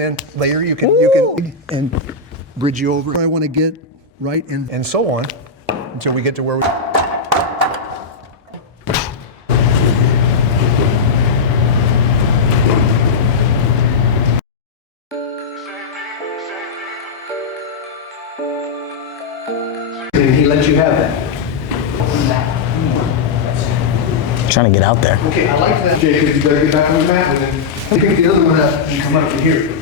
then later you can and bridge you over. I want to get right and so on until we get to where we. And he lets you have that. Trying to get out there. Okay, I like that. Jacob, you better get back on the mat with it. Pick the other one up and come up to here.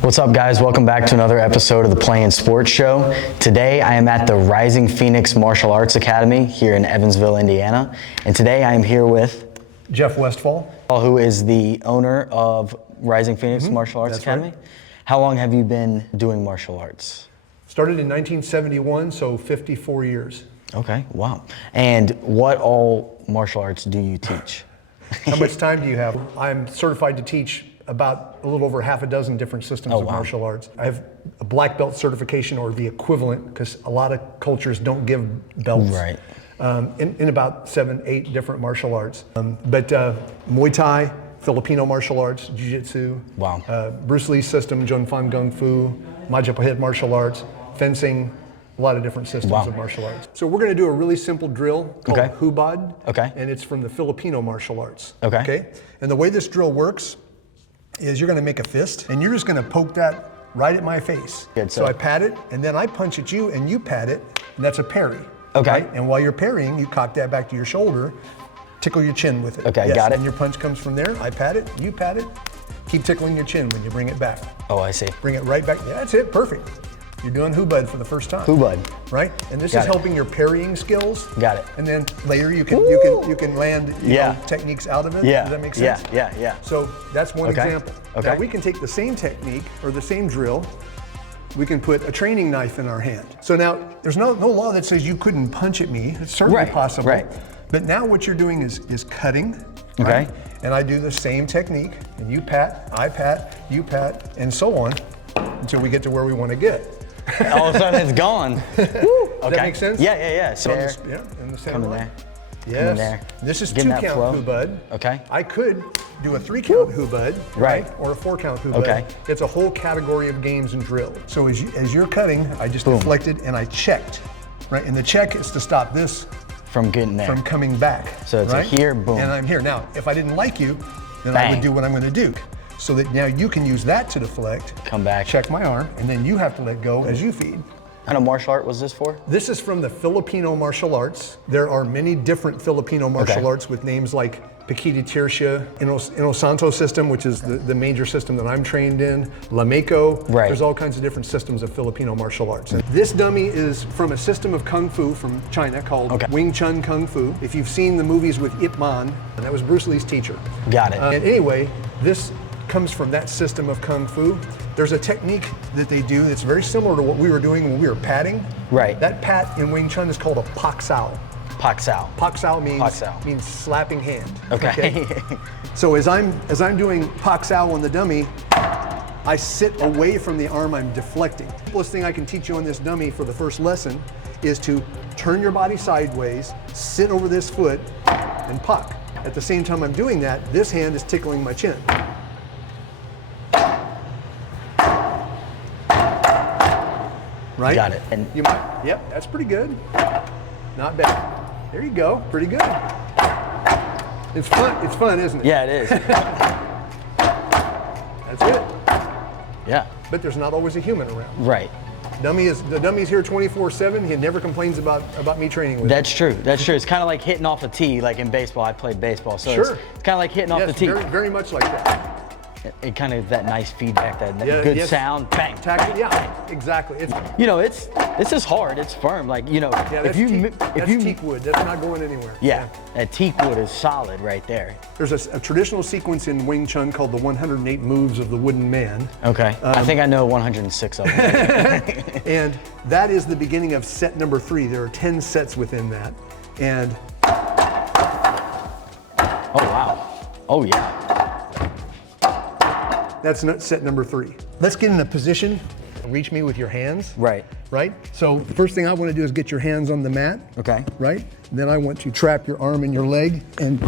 What's up, guys? Welcome back to another episode of the Playing Sports Show. Today I am at the Rising Phoenix Martial Arts Academy here in Evansville, Indiana. And today I am here with Jeff Westfall, who is the owner of Rising Phoenix Martial Arts Academy. Right. How long have you been doing martial arts? Started in 1971, so 54 years. Okay, wow. And what all martial arts do you teach? How much time do you have? I'm certified to teach about a little over half a dozen different systems of martial arts. I have a black belt certification or the equivalent, because a lot of cultures don't give belts. Right. In about 7, 8 different martial arts. But Muy Thai, Filipino martial arts, Jujitsu, Bruce Lee's system, Jun Fan Gung Fu, Majapahit martial arts, fencing, a lot of different systems of martial arts. So we're going to do a really simple drill called hubad, and it's from the Filipino martial arts. Okay. And the way this drill works is you're going to make a fist, and you're just going to poke that right at my face. Good, so I pat it, and then I punch at you, and you pat it, and that's a parry. Okay. Right? And while you're parrying, you cock that back to your shoulder, tickle your chin with it. Okay, got it. And your punch comes from there. I pat it, you pat it. Keep tickling your chin when you bring it back. Oh, I see. Bring it right back. Yeah, that's it, perfect. You're doing hubad for the first time. Hubad. Right? And this is helping your parrying skills. Got it. And then later you can land you know, techniques out of it. Yeah. Does that make sense? Yeah. So that's one example. Okay. Now we can take the same technique or the same drill. We can put a training knife in our hand. So now there's no law that says you couldn't punch at me. It's certainly possible. Right. But now what you're doing is cutting. Okay. Right? And I do the same technique, and you pat, I pat, you pat, and so on until we get to where we want to get. All of a sudden it's gone. Does that make sense? Yeah. So in the center coming line. there. Yes. There. This is Getting 2 count hubad. Okay. I could do a 3 count hubad, right? Or a 4 count hubad. Okay. It's a whole category of games and drills. So as you're cutting, I just deflected and I checked, right? And the check is to stop this from getting there, from coming back. So it's a here, boom. And I'm here. Now, if I didn't like you, then I would do what I'm going to do. So that now you can use that to deflect, come back, check my arm, and then you have to let go as you feed. What kind of martial art was this for? This is from the Filipino martial arts. There are many different Filipino martial arts with names like Pakiti Tirsha, Inosanto system, which is the major system that I'm trained in, Lameco. Right. There's all kinds of different systems of Filipino martial arts. And this dummy is from a system of Kung Fu from China called Wing Chun Kung Fu. If you've seen the movies with Ip Man, that was Bruce Lee's teacher. Got it. And anyway, this comes from that system of Kung Fu. There's a technique that they do that's very similar to what we were doing when we were patting. Right. That pat in Wing Chun is called a pak sao. Pak sao. Pak sao means slapping hand. Okay. So as I'm doing pak sao on the dummy, I sit away from the arm I'm deflecting. The simplest thing I can teach you on this dummy for the first lesson is to turn your body sideways, sit over this foot, and pak. At the same time I'm doing that, this hand is tickling my chin. Right? Got it. And you might, yep, that's pretty good. Not bad. There you go, pretty good. It's fun, isn't it? Yeah, it is. That's it. Yeah. But there's not always a human around. Right. The dummy's here 24/7. He never complains about me training with him. That's true. It's kind of like hitting off a tee, like in baseball. I played baseball, so it's kind of like hitting off the tee. Very, very much like that. It kind of that nice feedback, that good sound, bang. Yeah, exactly. This is hard. It's firm. Like that's teak wood. That's not going anywhere. Yeah, that teak wood is solid right there. There's a traditional sequence in Wing Chun called the 108 moves of the wooden man. Okay, I think I know 106 of them. And that is the beginning of set number 3. There are 10 sets within that, and oh wow, oh yeah. That's set number 3. Let's get in a position. Reach me with your hands. Right. So the first thing I want to do is get your hands on the mat. Okay. Right? Then I want to trap your arm in your leg and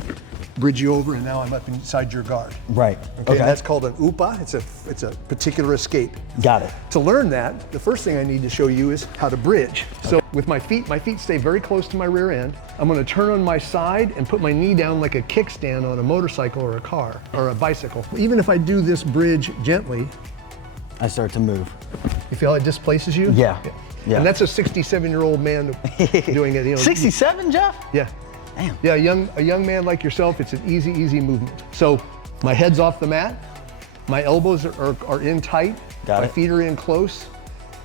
bridge you over, and now I'm up inside your guard. Right. Okay. That's called an upa. It's a particular escape. Got it. To learn that, the first thing I need to show you is how to bridge. So with my feet stay very close to my rear end. I'm gonna turn on my side and put my knee down like a kickstand on a motorcycle or a car or a bicycle. Even if I do this bridge gently, I start to move. you feel it displaces you? Yeah. Yeah. And that's a 67-year-old man doing it. You know, 67, Jeff? Yeah. Damn. Yeah, a young man like yourself, it's an easy movement. So my head's off the mat, my elbows are in tight, my feet are in close,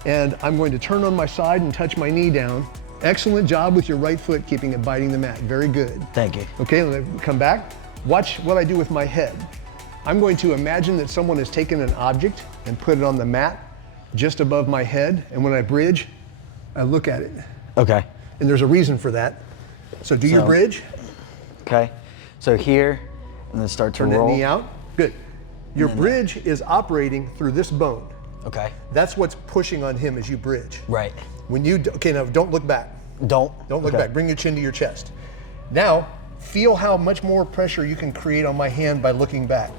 and I'm going to turn on my side and touch my knee down. Excellent job with your right foot, keeping it biting the mat. Very good. Thank you. Okay, let me come back. Watch what I do with my head. I'm going to imagine that someone has taken an object and put it on the mat just above my head, and when I bridge, I look at it. Okay. And there's a reason for that. So do your bridge. Okay. So here, and then start to roll. Turn that knee out. Good. Your bridge is operating through this bone. Okay. That's what's pushing on him as you bridge. Right. When you, okay, now don't look back. Don't look back. Bring your chin to your chest. Now, feel how much more pressure you can create on my hand by looking back.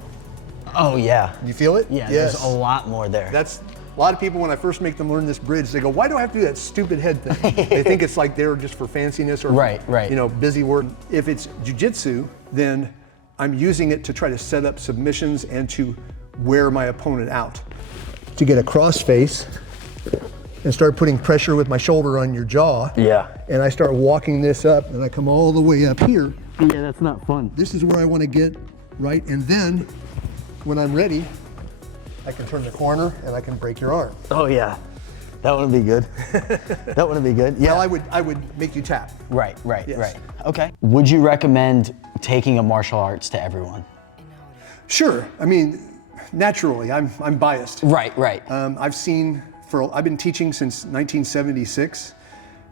Oh yeah. You feel it? Yeah, Yes. there's a lot more there. That's a lot of people, when I first make them learn this bridge, they go, why do I have to do that stupid head thing? They think it's like they're just for fanciness or right. You know, busy work. If it's jujitsu, then I'm using it to try to set up submissions and to wear my opponent out. To get a cross face and start putting pressure with my shoulder on your jaw. Yeah. And I start walking this up and I come all the way up here. Yeah, that's not fun. This is where I want to get, right? And then when I'm ready, I can turn the corner and I can break your arm. Oh yeah, that wouldn't be good. That wouldn't be good. Yeah. Well, I would make you tap. Right. Yes. Right. Okay. Would you recommend taking a martial arts to everyone? Sure. I mean, naturally, I'm biased. Right. I've been teaching since 1976,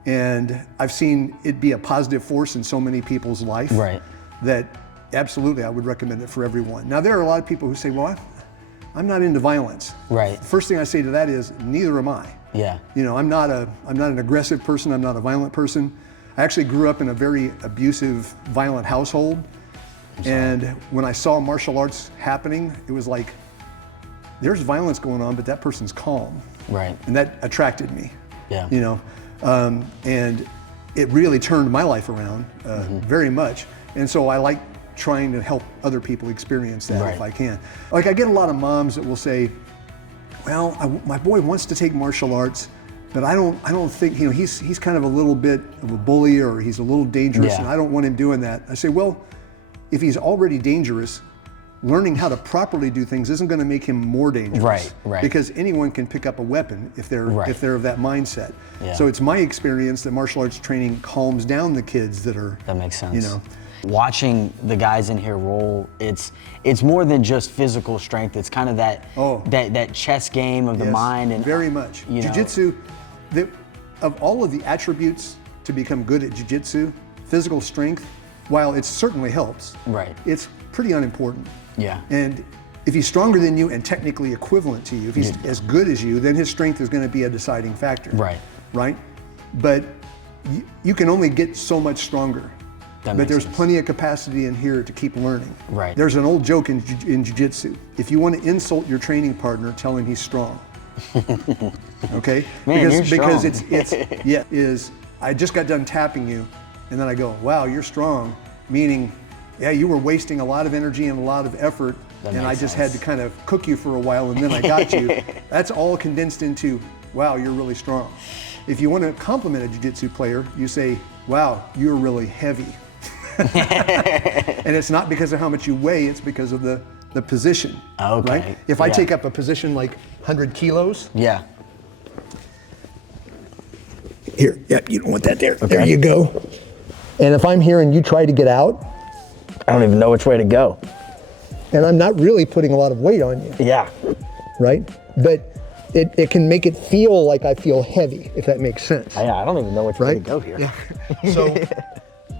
and I've seen it be a positive force in so many people's life. Right. That absolutely I would recommend it for everyone. Now there are a lot of people who say, well, I'm not into violence. Right. First thing I say to that is, neither am I. Yeah. You know, I'm not an aggressive person. I'm not a violent person. I actually grew up in a very abusive, violent household. And when I saw martial arts happening, it was like, there's violence going on, but that person's calm. Right. And that attracted me. Yeah. You know, and it really turned my life around very much. And so I like trying to help other people experience that if I can. Like I get a lot of moms that will say, well, my boy wants to take martial arts, but I don't think, you know, he's kind of a little bit of a bully or he's a little dangerous and I don't want him doing that. I say, well, if he's already dangerous, learning how to properly do things isn't going to make him more dangerous. Right. Because anyone can pick up a weapon if they're of that mindset. Yeah. So it's my experience that martial arts training calms down the kids that are. That makes sense. You know. Watching the guys in here roll, it's more than just physical strength. It's kind of that chess game of the mind and very much. You know. Jiu-jitsu, of all of the attributes to become good at jiu-jitsu, physical strength, while it certainly helps, it's pretty unimportant. Yeah. And if he's stronger than you and technically equivalent to you, if he's as good as you, then his strength is going to be a deciding factor. Right? But you can only get so much stronger. But there's plenty of capacity in here to keep learning. There's an old joke in jiu-jitsu. If you want to insult your training partner, tell him he's strong. Okay? Man, because it's I just got done tapping you, and then I go, wow, you're strong, meaning, yeah, you were wasting a lot of energy and a lot of effort, and I just had to kind of cook you for a while, and then I got you. That's all condensed into, wow, you're really strong. If you want to compliment a jiu-jitsu player, you say, wow, you're really heavy. And it's not because of how much you weigh, it's because of the position. Okay. Right? If I take up a position like 100 kilos. Yeah. Here, you don't want that there. Okay. There you go. And if I'm here and you try to get out. I don't even know which way to go. And I'm not really putting a lot of weight on you. Yeah. Right? But it can make it feel like I feel heavy, if that makes sense. Yeah, I don't even know which way to go here. Yeah.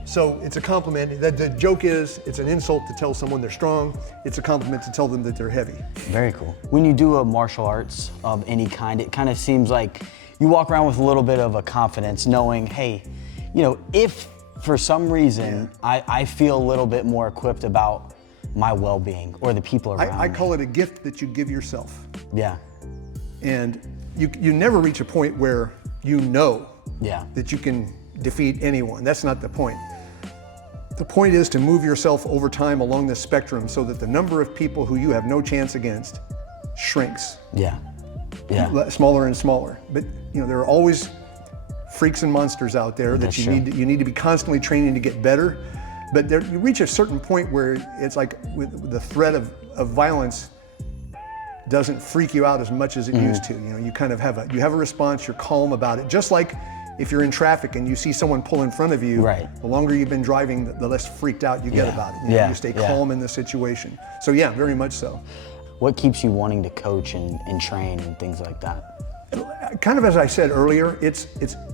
So it's a compliment. The joke is, it's an insult to tell someone they're strong. It's a compliment to tell them that they're heavy. Very cool. When you do a martial arts of any kind, it kind of seems like you walk around with a little bit of a confidence, knowing, hey, you know, if for some reason, I feel a little bit more equipped about my well-being or the people around me. I call it a gift that you give yourself. Yeah. And you never reach a point where you know that you can defeat anyone. That's not the point. The point is to move yourself over time along this spectrum so that the number of people who you have no chance against shrinks. Yeah. Smaller and smaller. But there are always freaks and monsters out there that you need to be constantly training to get better. But you reach a certain point where it's like with the threat of violence doesn't freak you out as much as it used to. You kind of have a response, you're calm about it. Just like if you're in traffic and you see someone pull in front of you, the longer you've been driving, the less freaked out you get about it. You stay calm in the situation. So yeah, very much so. What keeps you wanting to coach and train and things like that? Kind of as I said earlier, it's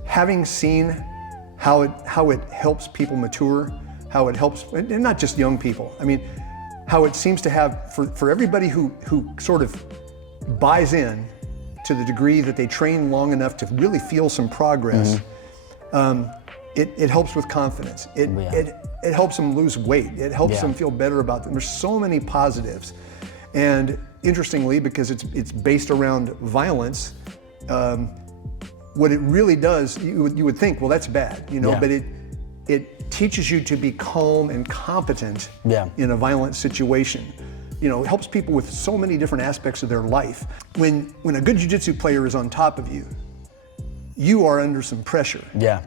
having seen how it helps people mature, how it helps, and not just young people. I mean, how it seems to have, for everybody who sort of buys in to the degree that they train long enough to really feel some progress, it helps with confidence. It helps them lose weight. It helps them feel better about them. There's so many positives. And interestingly, because it's based around violence, what it really does, you would think, well, that's bad, but it teaches you to be calm and competent in a violent situation. It helps people with so many different aspects of their life. When a good jiu-jitsu player is on top of you, you are under some pressure. Yeah.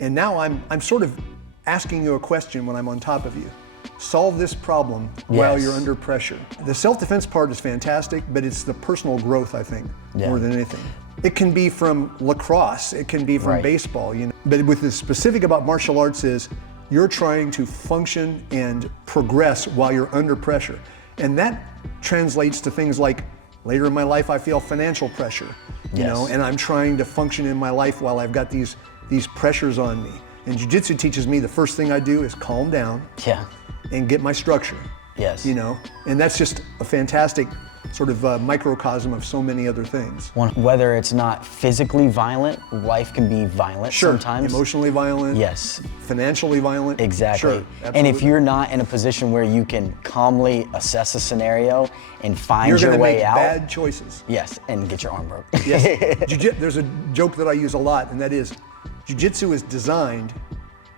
And now I'm sort of asking you a question when I'm on top of you. Solve this problem while you're under pressure. The self-defense part is fantastic, but it's the personal growth, I think, more than anything. It can be from lacrosse, it can be from baseball, But with the specific about martial arts is you're trying to function and progress while you're under pressure. And that translates to things like later in my life I feel financial pressure, and I'm trying to function in my life while I've got these pressures on me. And jiu-jitsu teaches me the first thing I do is calm down and get my structure. Yes. And that's just a fantastic sort of microcosm of so many other things. Whether it's not physically violent, life can be violent sometimes. Emotionally violent. Yes. Financially violent. Exactly. Sure, and if you're not in a position where you can calmly assess a scenario and find your way out. You're gonna make bad choices. Yes, and get your arm broke. Yes. There's a joke that I use a lot, and that is, jiu-jitsu is designed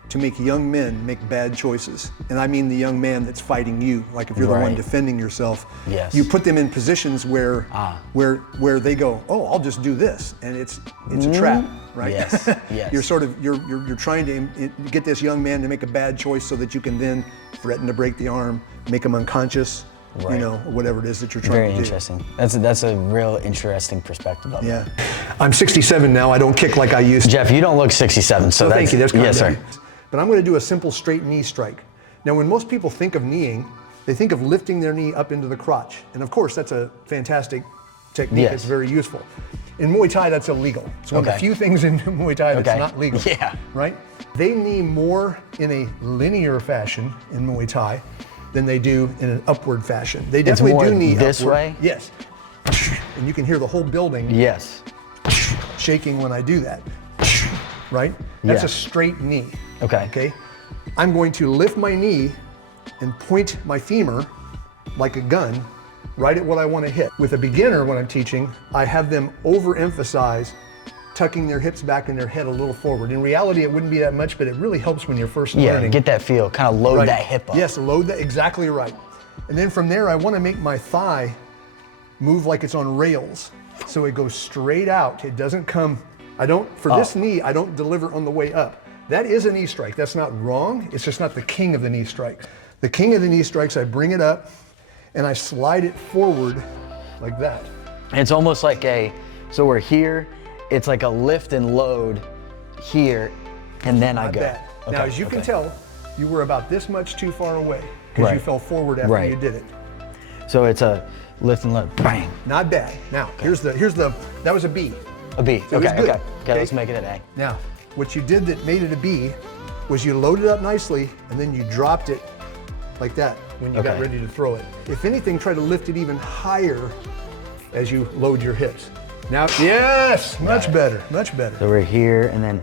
to make young men make bad choices. And I mean the young man that's fighting you, like if you're the one defending yourself. Yes. You put them in positions where they go, oh, I'll just do this. And it's a trap, right? Yes. Yes. You're trying to get this young man to make a bad choice so that you can then threaten to break the arm, make him unconscious, whatever it is that you're trying to do. Very interesting. That's a real interesting perspective of it. I'm 67 now, I don't kick like I used to. Jeff, you don't look 67, so thank you, that's kind yes, sir. But I'm going to do a simple straight knee strike. Now, when most people think of kneeing, they think of lifting their knee up into the crotch. And of course, that's a fantastic technique. It's very useful. In Muay Thai, that's illegal. It's one of the few things in Muay Thai that's not legal. Yeah. Right? They knee more in a linear fashion in Muay Thai than they do in an upward fashion. They definitely do knee this upward. way? Yes. And you can hear the whole building shaking when I do that. Right? That's a straight knee. Okay. I'm going to lift my knee and point my femur like a gun right at what I want to hit. With a beginner, when I'm teaching, I have them overemphasize tucking their hips back and their head a little forward. In reality, it wouldn't be that much, but it really helps when you're first learning. Yeah, get that feel, kind of load that hip up. Yes, load that, exactly right. And then from there, I want to make my thigh move like it's on rails. So it goes straight out. It doesn't come, this knee, I don't deliver on the way up. That is a knee strike. That's not wrong. It's just not the king of the knee strike. The king of the knee strikes, I bring it up and I slide it forward like that. It's almost like so we're here, it's like a lift and load here, and then I go. Bad. Now, as you can tell, you were about this much too far away because you fell forward after you did it. So it's a lift and load, bang. Not bad. Now, here's the, that was a B. A B, So okay, let's make it an A. Now, what you did that made it a B was you loaded it up nicely and then you dropped it like that when you got ready to throw it. If anything, try to lift it even higher as you load your hips. Now, yes, much better, much better. So we're here and then.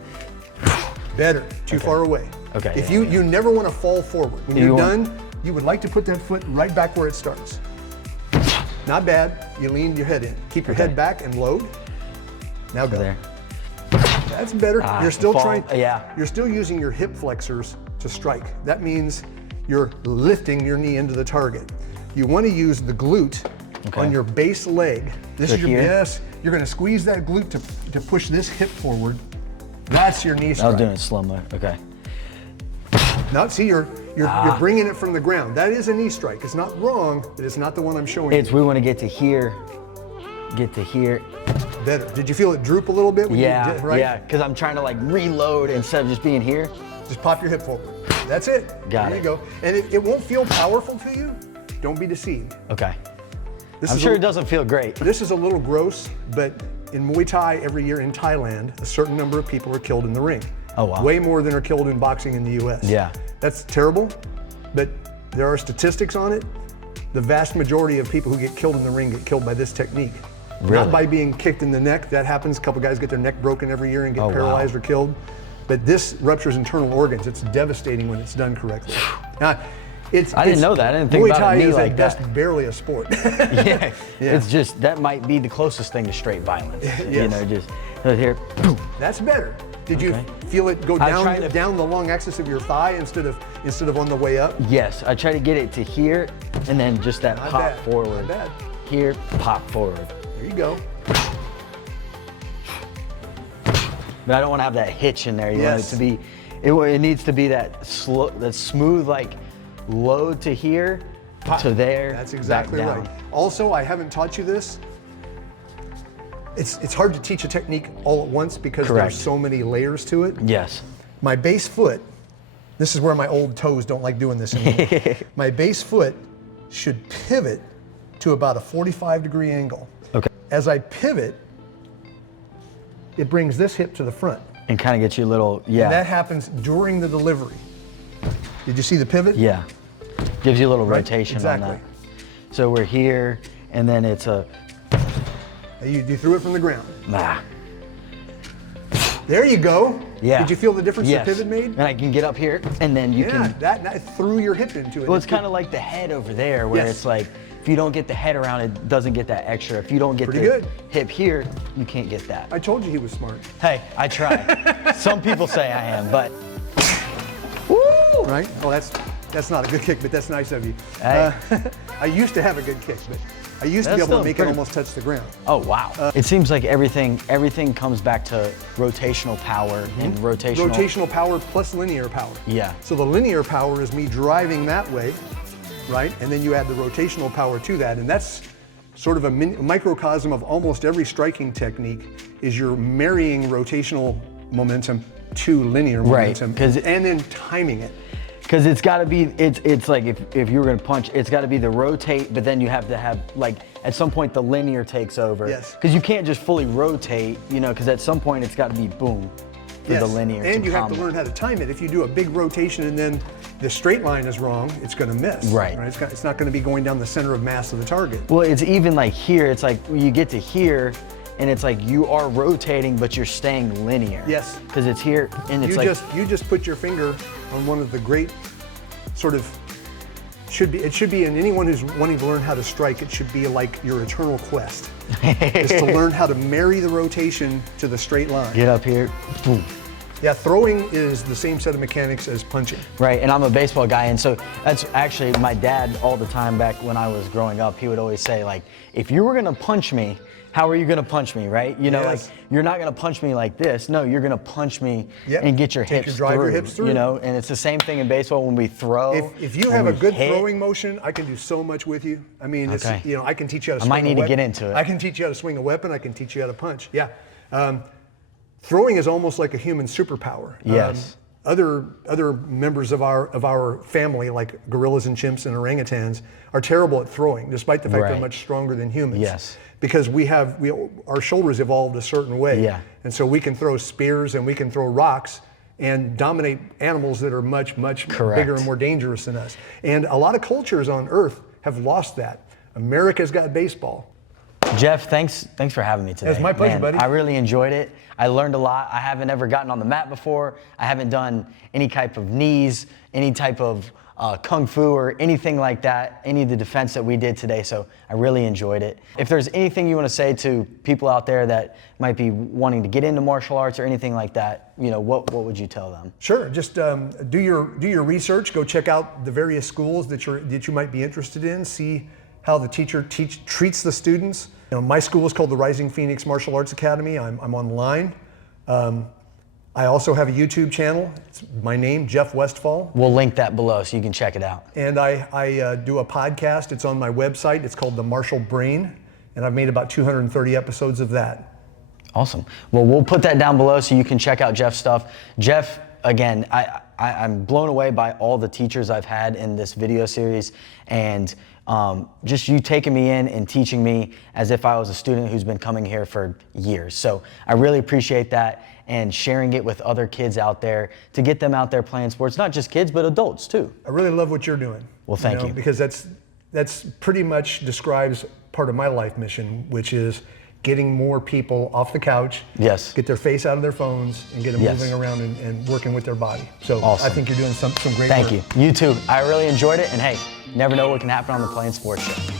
Better, too far away. Okay. If you never want to fall forward. When you're done, you would like to put that foot right back where it starts. Not bad. You lean your head in. Keep your head back and load. Now go. There. That's better. You're still trying. Yeah. You're still using your hip flexors to strike. That means you're lifting your knee into the target. You want to use the glute on your base leg. This is your best. You're going to squeeze that glute to push this hip forward. That's your knee strike. I was doing it slow mo. Okay. Now, see, you're bringing it from the ground. That is a knee strike. It's not wrong, but it's not the one I'm showing you. We want to get to here. Get to here. Better. Did you feel it droop a little bit? Yeah, right? yeah, because I'm trying to like reload instead of just being here. Just pop your hip forward. That's it. Got it. There you go. And it won't feel powerful to you. Don't be deceived. Okay. I'm sure it doesn't feel great. This is a little gross, but in Muay Thai every year in Thailand, a certain number of people are killed in the ring. Oh, wow. Way more than are killed in boxing in the US. Yeah. That's terrible, but there are statistics on it. The vast majority of people who get killed in the ring get killed by this technique. Really? Not by being kicked in the neck. That happens. A couple guys get their neck broken every year and get paralyzed or killed. But this ruptures internal organs. It's devastating when it's done correctly. Now, I didn't know that. I didn't think Muay about Thai it is like at that. best barely a sport. Yeah. It's just, that might be the closest thing to straight violence. Yes. You know, just here. That's better. Did you feel it go down the long axis of your thigh instead of on the way up? Yes, I try to get it to here, and then just that Not pop bad. forward. Not bad. Here, pop forward. There you go. But I don't want to have that hitch in there. You want it to be, it needs to be that slow, that smooth, like load to here, to there. That's exactly back down. right. Also, I haven't taught you this. It's hard to teach a technique all at once because there's so many layers to it. Yes. My base foot, this is where my old toes don't like doing this anymore. My base foot should pivot to about a 45-degree angle. Okay. As I pivot, it brings this hip to the front. And kind of gets you a little, And that happens during the delivery. Did you see the pivot? Yeah. Gives you a little rotation on that. So we're here, and then it's a, You threw it from the ground. nah. There you go. Yeah. Did you feel the difference the pivot made? And I can get up here, and then you can. That threw your hip into it. Well, it's kind of like the head over there, where it's like, if you don't get the head around, it doesn't get that extra. If you don't get the hip here, you can't get that. I told you he was smart. Hey, I try. Some people say I am, but. Woo! Right? Well, that's not a good kick, but that's nice of you. Hey. I used to have a good kick, but I used to be able to make it almost touch the ground. Oh, wow. It seems like everything comes back to rotational power and Rotational power plus linear power. Yeah. So the linear power is me driving that way, right? And then you add the rotational power to that, and that's sort of a microcosm of almost every striking technique is you're marrying rotational momentum to linear momentum, and then timing it. Because it's got to be, it's like if you were going to punch, it's got to be the rotate, but then you have to have, like, at some point the linear takes over. Yes. Because you can't just fully rotate, you know, because at some point it's got to be boom for the linear. And you have to learn how to time it. If you do a big rotation and then the straight line is wrong, it's going to miss. Right. It's not going to be going down the center of mass of the target. Well, it's even like here, it's like you get to here, and it's like you are rotating, but you're staying linear. Yes. Because it's here, and it's you just put your finger on one of the great sort of it should be in anyone who's wanting to learn how to strike, it should be like your eternal quest. Is to learn how to marry the rotation to the straight line. Get up here, boom. Yeah, throwing is the same set of mechanics as punching. Right, and I'm a baseball guy, and so that's actually my dad all the time back when I was growing up, he would always say, like, if you were gonna punch me, how are you gonna punch me, right? You know, like, you're not gonna punch me like this. No, you're gonna punch me and get your hips drive through, your hips through. You know, and it's the same thing in baseball when we throw. If you have a good throwing motion, I can do so much with you. I mean, it's, you know, I can teach you how to swing a weapon. I might need to get into it. I can teach you how to swing a weapon. I can teach you how to punch. Yeah. Throwing is almost like a human superpower. Yes. Other members of our family, like gorillas and chimps and orangutans, are terrible at throwing, despite the fact they're much stronger than humans. Yes. Because our shoulders evolved a certain way. Yeah. And so we can throw spears and we can throw rocks and dominate animals that are much, much bigger and more dangerous than us. And a lot of cultures on Earth have lost that. America's got baseball. Jeff, thanks for having me today. It's my pleasure, buddy. I really enjoyed it. I learned a lot. I haven't ever gotten on the mat before. I haven't done any type of knees, any type of kung fu or anything like that, any of the defense that we did today, so I really enjoyed it. If there's anything you want to say to people out there that might be wanting to get into martial arts or anything like that, you know, what would you tell them? Sure, just do your research, go check out the various schools that you might be interested in, see how the teacher treats the students. You know, my school is called the Rising Phoenix Martial Arts Academy. I'm online. I also have a YouTube channel. It's my name, Jeff Westfall. We'll link that below so you can check it out. And I do a podcast. It's on my website. It's called The Martial Brain, and I've made about 230 episodes of that. Awesome. Well, we'll put that down below so you can check out Jeff's stuff. Jeff, again, I'm blown away by all the teachers I've had in this video series, and just you taking me in and teaching me as if I was a student who's been coming here for years. So I really appreciate that, and sharing it with other kids out there to get them out there playing sports, not just kids, but adults too. I really love what you're doing. Well, thank you. Because that's pretty much describes part of my life mission, which is getting more people off the couch, yes, get their face out of their phones, and get them moving around and working with their body. So awesome. I think you're doing some great work. Thank you. You too. I really enjoyed it, and hey, never know what can happen on the Playing Sports Show.